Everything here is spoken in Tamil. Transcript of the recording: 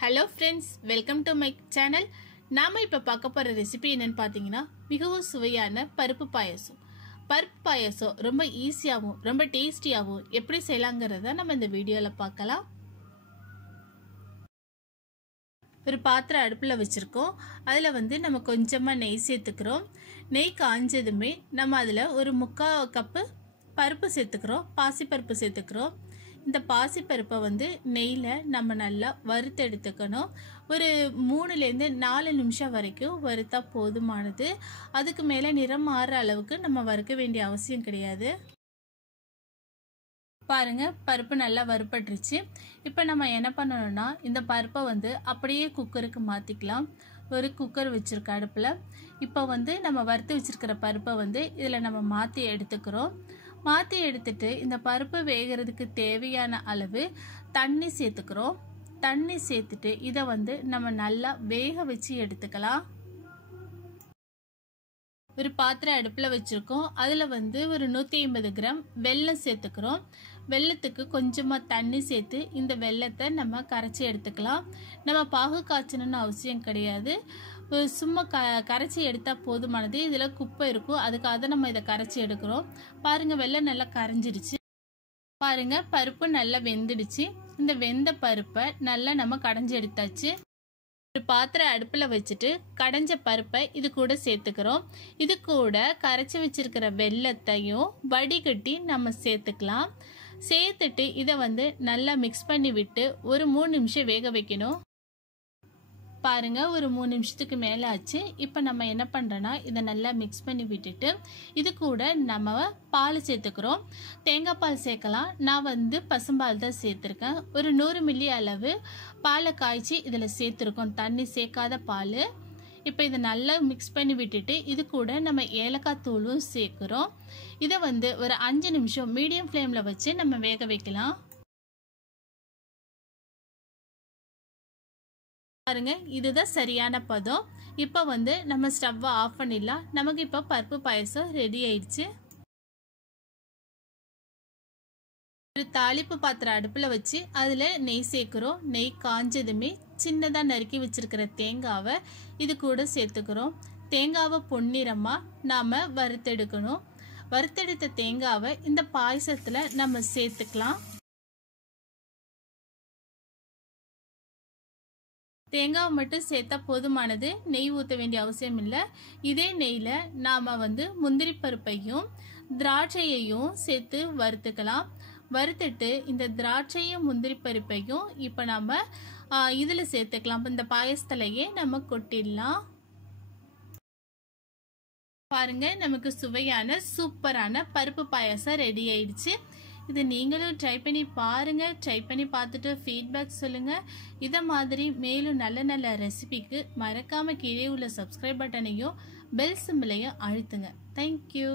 Hello friends welcome to my channel நாம் இப்போ பார்க்க போகிற ரெசிபி என்னென்னு பார்த்தீங்கன்னா மிகவும் சுவையான பருப்பு பாயசம். பருப்பு பாயசம் ரொம்ப ஈஸியாகவும் ரொம்ப டேஸ்டியாகவும் எப்படி செய்யலாங்கிறத நம்ம இந்த வீடியோவில் பார்க்கலாம். ஒரு பாத்திரம் அடுப்பில் வச்சுருக்கோம். அதில் வந்து நம்ம கொஞ்சமாக நெய் சேர்த்துக்கிறோம். நெய் காஞ்சதுமே நம்ம அதில் ஒரு முக்கால் கப்பு பருப்பு சேர்த்துக்கிறோம். பாசிப்பருப்பு சேர்த்துக்கிறோம். இந்த பாசிப்பருப்பை வந்து நெய்யில் நம்ம நல்லா வறுத்து எடுத்துக்கணும். ஒரு மூணுலேருந்து நாலு நிமிஷம் வரைக்கும் வறுத்தா போதுமானது. அதுக்கு மேலே நிறம் மாறுற அளவுக்கு நம்ம வறுக்க வேண்டிய அவசியம் கிடையாது. பாருங்க பருப்பு நல்லா வறுப்பட்டுருச்சு இப்போ நம்ம என்ன பண்ணணும்னா இந்த பருப்பை வந்து அப்படியே குக்கருக்கு மாற்றிக்கலாம் ஒரு குக்கர் வச்சுருக்க அடுப்பில். இப்போ வந்து நம்ம வறுத்து வச்சுருக்கிற பருப்பை வந்து இதில் நம்ம மாற்றி எடுத்துக்கிறோம். மாற்றி எடுத்துட்டு இந்த பருப்பு வேகிறதுக்கு தேவையான அளவு தண்ணி சேர்த்துக்கிறோம். தண்ணி சேர்த்துட்டு இதை வந்து நம்ம நல்லா வேக வச்சு எடுத்துக்கலாம். ஒரு பாத்திரம் அடுப்பில் வச்சுருக்கோம். அதில் வந்து ஒரு நூற்றி ஐம்பது கிராம் வெல்லம் சேர்த்துக்கிறோம். வெள்ளத்துக்கு கொஞ்சமாக தண்ணி சேர்த்து இந்த வெள்ளத்தை நம்ம கரைச்சி எடுத்துக்கலாம். நம்ம பாகு காய்ச்சணும்னு அவசியம் கிடையாது. சும்மா க கரைச்சி எடுத்தால் போதுமானது. இதில் குப்பை இருக்கும். அதுக்காக நம்ம இதை கரைச்சி எடுக்கிறோம். பாருங்கள் வெள்ளம் நல்லா கரைஞ்சிருச்சு பாருங்கள் பருப்பு நல்லா வெந்துடுச்சு. இந்த வெந்த பருப்பை நல்லா நம்ம கடைஞ்சி எடுத்தாச்சு. ஒரு பாத்திரம் அடுப்பில் வச்சுட்டு கடைஞ்ச பருப்பை இது கூட சேர்த்துக்கிறோம். இது கூட கரைச்சி வச்சிருக்கிற வெள்ளத்தையும் வடிகட்டி நம்ம சேர்த்துக்கலாம். சேர்த்துட்டு இதை வந்து நல்லா மிக்ஸ் பண்ணி விட்டு ஒரு மூணு நிமிஷம் வேக வைக்கணும். பாருங்க ஒரு மூணு நிமிஷத்துக்கு மேலே ஆச்சு இப்போ நம்ம என்ன பண்ணுறோன்னா இதை நல்லா மிக்ஸ் பண்ணி விட்டுட்டு இது கூட நம்ம பால் சேர்த்துக்கிறோம். தேங்காய் பால் சேர்க்கலாம். நான் வந்து பசும்பால் தான் சேர்த்துருக்கேன். ஒரு நூறு மில்லி அளவு பாலை காய்ச்சி இதில் சேர்த்துருக்கோம். தண்ணி சேர்க்காத பால். இப்போ இதை நல்லா மிக்ஸ் பண்ணி விட்டுட்டு இது கூட நம்ம ஏலக்காய் தூளும் சேர்க்குறோம். இதை வந்து ஒரு அஞ்சு நிமிஷம் மீடியம் ஃப்ளேமில் வச்சு நம்ம வேக வைக்கலாம். பாருங்க இதுதான் சரியான பதம். இப்போ வந்து நம்ம ஸ்டவ்வை ஆஃப் பண்ணிடலாம். நமக்கு இப்போ பருப்பு பாயசம் ரெடி ஆயிடுச்சு. ஒரு தாளிப்பு பாத்திரம் அடுப்பில் வச்சு அதில் நெய் சேர்க்குறோம். நெய் காஞ்சதுமே சின்னதாக நறுக்கி வச்சுருக்கிற தேங்காவை இது கூட சேர்த்துக்கிறோம். தேங்காவை பொன்னிறமாக நாம் வறுத்தெடுக்கணும். வறுத்தெடுத்த தேங்காவை இந்த பாயசத்தில் நம்ம சேர்த்துக்கலாம். தேங்காவை மட்டும் சேர்த்தா போதுமானது. நெய் ஊற்ற வேண்டிய அவசியம் இல்லை. இதே நெய்யில் நாம் வந்து முந்திரி பருப்பையும் திராட்சையையும் சேர்த்து வறுத்துக்கலாம். வறுத்துட்டு இந்த திராட்சையும் முந்திரி பருப்பையும் இப்போ நம்ம இதில் சேர்த்துக்கலாம். இந்த பாயசத்துலையே நம்ம கொட்டிடலாம். பாருங்க நமக்கு சுவையான சூப்பரான பருப்பு பாயசம் ரெடி ஆயிடுச்சு. இது நீங்களும் ட்ரை பண்ணி பாருங்க. ட்ரை பண்ணி பார்த்துட்டு ஃபீட்பேக் சொல்லுங்க. இதை மாதிரி மேலும் நல்ல நல்ல ரெசிபிக்கு மறக்காம கீழே உள்ள சப்ஸ்கிரைப் பட்டனையும் பெல் சிம்பிளையும் அழுத்துங்க. தேங்க்யூ